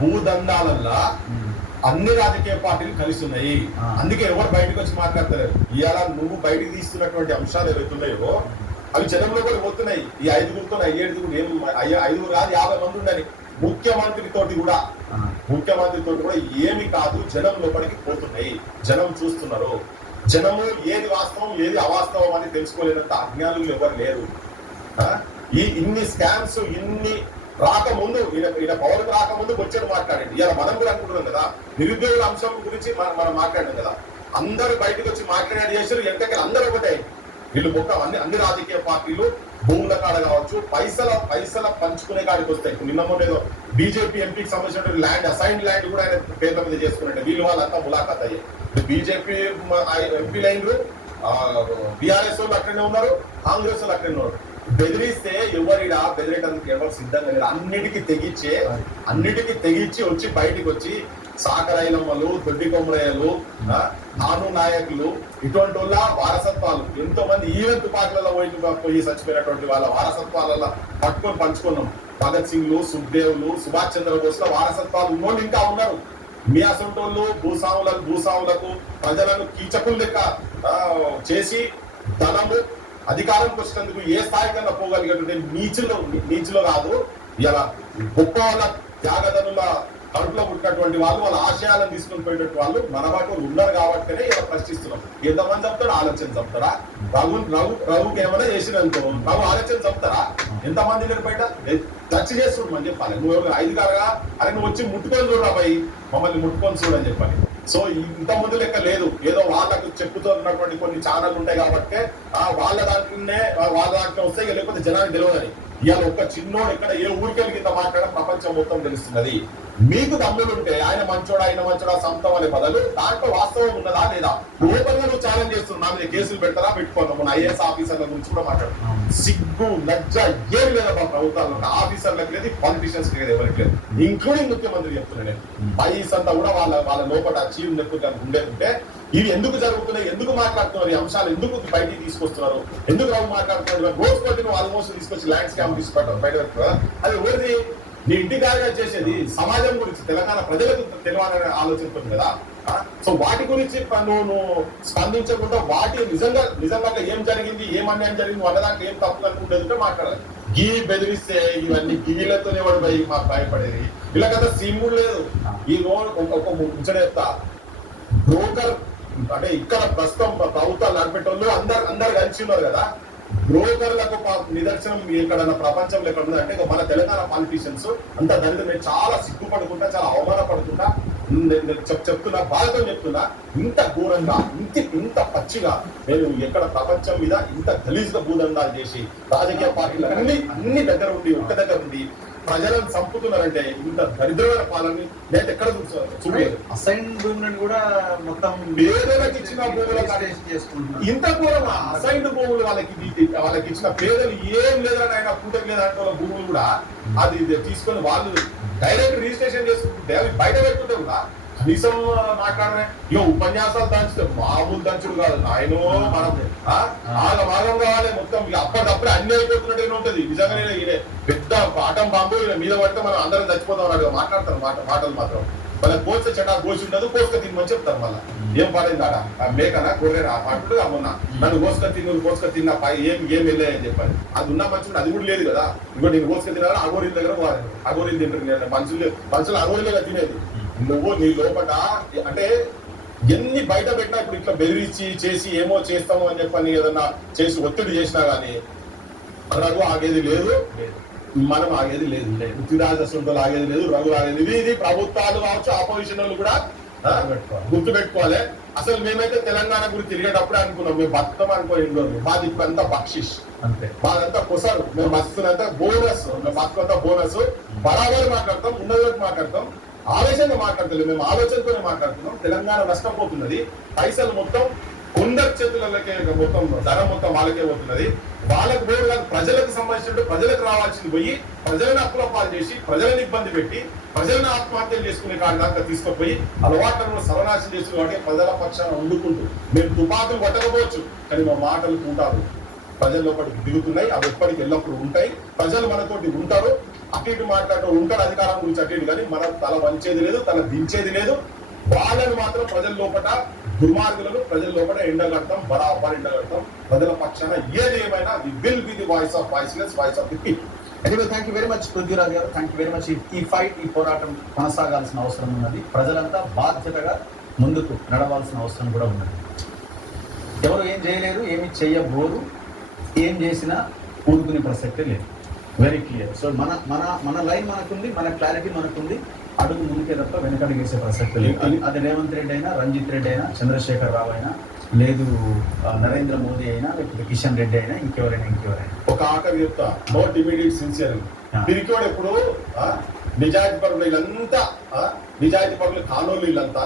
భూదందాలల్లా అన్ని రాజకీయ పార్టీలు కలిసి ఉన్నాయి. అందుకే ఎవరు బయటకు వచ్చి మాట్లాడతలేరు. ఇవాళ నువ్వు బయటకు తీస్తున్నటువంటి అంశాలు ఏవైతున్నాయో అవి జనంలో కూడా పోతున్నాయి. ఈ 5గురితో 5 5 కాదు 50 మంది ఉండని ముఖ్యమంత్రితోటి కూడా ఏమి కాదు, జనం లోపలికి పోతున్నాయి. జనం చూస్తున్నారు. జనము ఏది వాస్తవం ఏది అవాస్తవం అని తెలుసుకోలేనంత అజ్ఞానులు ఎవరు లేరు. ఇన్ని స్కామ్స్ ఇన్ని రాకముందు ఈయన పవర్కి రాకముందు వచ్చాడు మాట్లాడండి. ఇలా మనం కూడా అనుకుంటున్నాం కదా, నిరుద్యోగుల అంశం గురించి మనం మాట్లాడాం కదా. అందరూ బయటకు వచ్చి మాట్లాడి చేశారు. ఎంతకీ అందరూ ఒకటే. వీళ్ళు అన్ని రాజకీయ పార్టీలు భూముల కాడ కావచ్చు, పైసల పంచుకునే కాడికి వస్తాయి. నిన్న మొన్న బీజేపీ ఎంపీకి సంబంధించిన ల్యాండ్ అసైన్డ్ ల్యాండ్ కూడా ఆయన పేర్ల మీద చేసుకున్నట్టు వీళ్ళు వాళ్ళంతా ములాఖాత్ అయ్యాయి. బీజేపీ ఎంపీ లైన్లు బీఆర్ఎస్ వాళ్ళు అక్కడనే ఉన్నారు, కాంగ్రెస్ వాళ్ళు అక్కడనే ఉన్నారు. బెదిరిస్తే ఎవరిడా బెదిరేటందుకు ఎవరు సిద్ధంగా లేరు. అన్నిటికీ తెగించి వచ్చి బయటికి వచ్చి సాకరైలమ్మలు, దొడ్డి కొమరయ్యలు, తాను నాయకులు ఇటువంటి వాళ్ళ వారసత్వాలు ఎంతో మంది ఈవెన్ తుపాకులలో పోయి చచ్చిపోయినటువంటి వాళ్ళ వారసత్వాలలో పట్టుకొని పంచుకున్నాం. భగత్ సింగ్లు, సుఖ్దేవ్లు, సుభాష్ చంద్రబోస్ల వారసత్వాలు ఉన్నోళ్ళు ఇంకా ఉన్నారు. మీ అసంటోళ్ళు భూస్వాములకు ప్రజలను కీచకులు లెక్క చేసి ధనము అధికారంకి వచ్చినందుకు ఏ స్థాయి కన్నా పోగలిగేటువంటి నీచులో కాదు. ఇలా గొప్ప వాళ్ళ త్యాగదనుల కడుపులో పుట్టినటువంటి వాళ్ళు వాళ్ళ ఆశయాలను తీసుకుని పోయేటువంటి వాళ్ళు మన వాటి ఉన్నారు కాబట్టినే ఇలా ప్రశ్నిస్తున్నాం. ఎంతమంది చెప్తాడు ఆలోచన చెప్తారా? రఘుకి ఏమైనా చేసినందుకో రఘు ఆలోచన చెప్తారా? ఎంతమంది లేరు బయట టచ్ చేస్తుండు అని చెప్పాలి. నువ్వు 5 కారగా అరే నువ్వు వచ్చి ముట్టుకొని చూడరా పోయి మమ్మల్ని ముట్టుకొని చూడని చెప్పాలి. సో ఇంత ముందు లెక్క లేదు. ఏదో వాళ్ళకు చెప్పుతున్నటువంటి కొన్ని ఛానల్ ఉంటాయి కాబట్టి వాళ్ళ దాంట్లో వస్తాయి, లేకపోతే జనానికి తెలియదని. ఇవాళ ఒక చిన్నోడు ఎక్కడ ఏ ఊరికెళ్ళి కింద మాట్లాడడం ప్రపంచం మొత్తం తెలుస్తున్నది. మీకు దమ్ములుంటే ఆయన మంచోడా సంతం అనే బదులు దాంట్లో వాస్తవం ఉన్నదా లేదా? ఓపెన్ గా నువ్వు ఛాలెంజ్ చేస్తున్నావు. నా మీద కేసులు పెడతారా పెట్టుకోను. మన ఐఏఎస్ ఆఫీసర్ల గురించి కూడా మాట్లాడుతున్నాం. సిగ్గు లజ్జ ఏం లేదా మా ప్రభుత్వాలు? ఆఫీసర్లకు లేదు, పాలిటిషియన్స్ లేదు, ఎవరికి లేదు, ఇంక్లూడింగ్ ముఖ్యమంత్రి చెప్తున్నాను. పైస్ అంతా కూడా వాళ్ళ లోపల చీరు నెప్పుగా ఉండేదంటే ఇవి ఎందుకు జరుగుతున్నాయి, ఎందుకు మాట్లాడుతున్నారు, ఈ అంశాలు ఎందుకు బయటికి తీసుకొస్తున్నారు, ఎందుకు రావు మాట్లాడుతున్నారు? రోజు కొట్టి ఆల్మోస్ట్ తీసుకొచ్చి ల్యాండ్ స్కామ్ తీసుకుంటారు బయట. అది ఎవరిది? నీ ఇంటికారుగా చేసేది సమాజం గురించి, తెలంగాణ ప్రజలకు తెలవాలనే ఆలోచనతో కదా. సో వాటి గురించి నువ్వు స్పందించకుండా వాటి నిజంగా ఏం జరిగింది, ఏం అన్యాయం జరిగింది అన్నదానికి ఏం తప్పు అనుకుంటే మాట్లాడాలి. గీ బెదిరిస్తే ఇవన్నీ గివిలతోనే వాడు మాకు భయపడేది. ఇలా కదా సీన్ కూడా లేదు. ఈ రోజు ఒక ముచ్చట బ్రోకర్ అంటే ఇక్కడ ప్రస్తుతం ప్రభుత్వాలు నడిపేటోళ్ళు అందరు కలిసి ఉన్నారు కదా. బ్రోకర్లకు నిదర్శనం ఎక్కడన్నా ప్రపంచంలో ఎక్కడ ఉందంటే మన తెలంగాణ పాలిటీషియన్స్ అంత దళితులు చాలా సిగ్గుపడుకుంటా, చాలా అవమానపడుకుంటా చెప్తున్నా, బాధతో చెప్తున్నా. ఇంత ఘోరంగా ఇంత పచ్చిగా నేను ఎక్కడ ప్రపంచం మీద ఇంత గలీజ్గా భూదందాలు చేసి రాజకీయ పార్టీలు అన్ని దగ్గర ఉండి ఒక్క దగ్గర ఉండి ప్రజలను చంపుతున్నారంటే ఇంత దరిద్రమైన పాలన నేను ఎక్కడ చూడలేదు. అసైన్ భూములను కూడా మొత్తం పేదలకు ఇచ్చిన భూములు ఇంత ఘోరమా? అసైన్డ్ భూములు వాళ్ళకి ఇచ్చిన పేదలు ఏం లేదని ఆయన పూటకు లేదంటే భూములు కూడా అది తీసుకొని వాళ్ళు డైరెక్ట్ రిజిస్ట్రేషన్ చేసుకుంటే అవి బయట పెట్టుకుంటే కూడా కనీసం మాట్లాడమే. ఇక ఉపన్యాసాలు దంచితే మామూలు దంచుడు కాదు నాయనో. మనం భాగం కావాలి మొత్తం. అప్పటికప్పుడే అన్ని అయిపోతున్నట్టు ఉంటది. నిజంగానే పెద్ద ఆటం బాంబు మీద పడితే మనం అందరం చచ్చిపోతాం అన్నట్టు మాట్లాడతారు. మాటలు మాత్రం వాళ్ళ కోస్తే చెట్టా కోసి ఉండదు, కోసుక తినమని చెప్తారు. మళ్ళీ ఏం పడింది ఆడ మేకనా గొర్రెనా అంటుడు మొన్న నన్ను కోసుక తిన్నా ఏం వెళ్ళాయని చెప్పాలి. అది ఉన్నా మంచి అది కూడా లేదు కదా. ఇంకో నేను కోసుక తినాలి అగోరీల దగ్గర పోవాలి. అగోరీలు తింటారు మనుషులు అగోరీలుగా తినేది. నువ్వు నీ లోపల అంటే ఎన్ని బయట పెట్టినా ఇప్పుడు ఇట్లా బెదిరించి చేసి ఏమో చేస్తాము అని చెప్పని ఏదన్నా చేసి ఒత్తిడి చేసినా గానీ రఘు ఆగేది లేదు, మనం ఆగేది లేదు. పృథ్వీరాజస్వంతలు ఆగేది లేదు, రఘు ఆగేది. ఇది ప్రభుత్వాలు కావచ్చు, ఆపోజిషన్ వాళ్ళు కూడా గుర్తు పెట్టుకోవాలి. అసలు మేమైతే తెలంగాణ గురించి తిరిగేటప్పుడే అనుకున్నాం మేము బతుకం అనుకోని మాది ఇప్పుడు అంతా బక్షిష్ అంతే, మాదంతా కొసరు, మేము బతుకున్నంత బోనస్, మేము బతుకంతా బోనస్. బరాబర్ మాట్లాడతాం, ఉన్నది మాట్లాడతాం, ఆలోచనగా మాట్లాడతలేదు. మేము ఆలోచనతోనే మాట్లాడుతున్నాం. తెలంగాణ నష్టపోతున్నది. పైసలు మొత్తం కొందరు చేతులకే, మొత్తం ధర మొత్తం వాళ్ళకే పోతున్నది. వాళ్ళకు పోయి కాదు, ప్రజలకు సంబంధించిన ప్రజలకు రావాల్సింది పోయి ప్రజలను అప్పుల పాలు చేసి ప్రజలను ఇబ్బంది పెట్టి ప్రజలను ఆత్మహత్యలు చేసుకునే కాడి దాకా తీసుకుపోయి అలవాట్లను సర్వనాశనం చేసిన వాటికి ప్రజల పక్షాన వండుకుంటూ మేము తుపాకులు కొట్టకపోవచ్చు కానీ మా మాటలు ఉంటారు. ప్రజల లోపలికి దిగుతున్నాయి. అవి ఎప్పటికి ఎల్లప్పుడూ ఉంటాయి. ప్రజలు మనతోటి ఉంటారు. అటు ఇటు మాట్లాడటం ఉంటాడు అధికారం గురించి అటు ఇటు, కానీ మనం తల వంచేది లేదు, తల దించేది లేదు. వాళ్ళని మాత్రం ప్రజల లోపల దుర్మార్గులను ప్రజల లోపల ఎండగడతాం, బరాబర్ ఎండగడతాం. ప్రజల పక్షాన ఏది ఏమైనా we will be the voice of voiceless, voice of the people. Anyway thank you very much Prithviraj గారు, థ్యాంక్ యూ వెరీ మచ్. ఈ ఫైట్, ఈ పోరాటం కొనసాగాల్సిన అవసరం ఉన్నది. ప్రజలంతా బాధ్యతగా ముందుకు నడవాల్సిన అవసరం కూడా ఉన్నది. ఎవరు ఏం చేయలేరు, ఏమి చేయబోరు, ఏం చేసినా ఊరుకునే ప్రసక్తే లేదు. Very clear. సో మన మన మన లైన్ మనకుంది, మన క్లారిటీ మనకుంది. అడుగు ముందుకే తప్ప వెనకడుగు వేసే ప్రసక్తి లేదు. అది రేవంత్ రెడ్డి అయినా, రంజిత్ రెడ్డి అయినా, చంద్రశేఖర్ రావు అయినా, లేదు నరేంద్ర మోదీ అయినా, లేకపోతే కిషన్ రెడ్డి అయినా, ఇంకెవరైనా. ఒక ఆఖరి చెప్తా, నోట్ ఇమీడియట్ సిన్సియర్. పిరికోడు ఎప్పుడు నిజాయితీ పరులు వీళ్ళంతా, నిజాయితీ పరులు కానోళ్ళు వీళ్ళంతా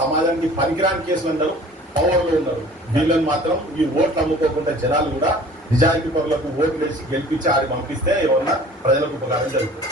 సమాజానికి పనికిరాని కేసులు అందరూ పవర్ లో ఉన్నారు. వీళ్ళని మాత్రం ఈ ఓట్లు అమ్ముకోకుండా జనాలు కూడా నిజాయితీ పరులకు ఓట్లు వేసి గెలిపించి ఆడి పంపిస్తే ఏమన్నా ప్రజలకు ఉపకారం జరుగుతుంది.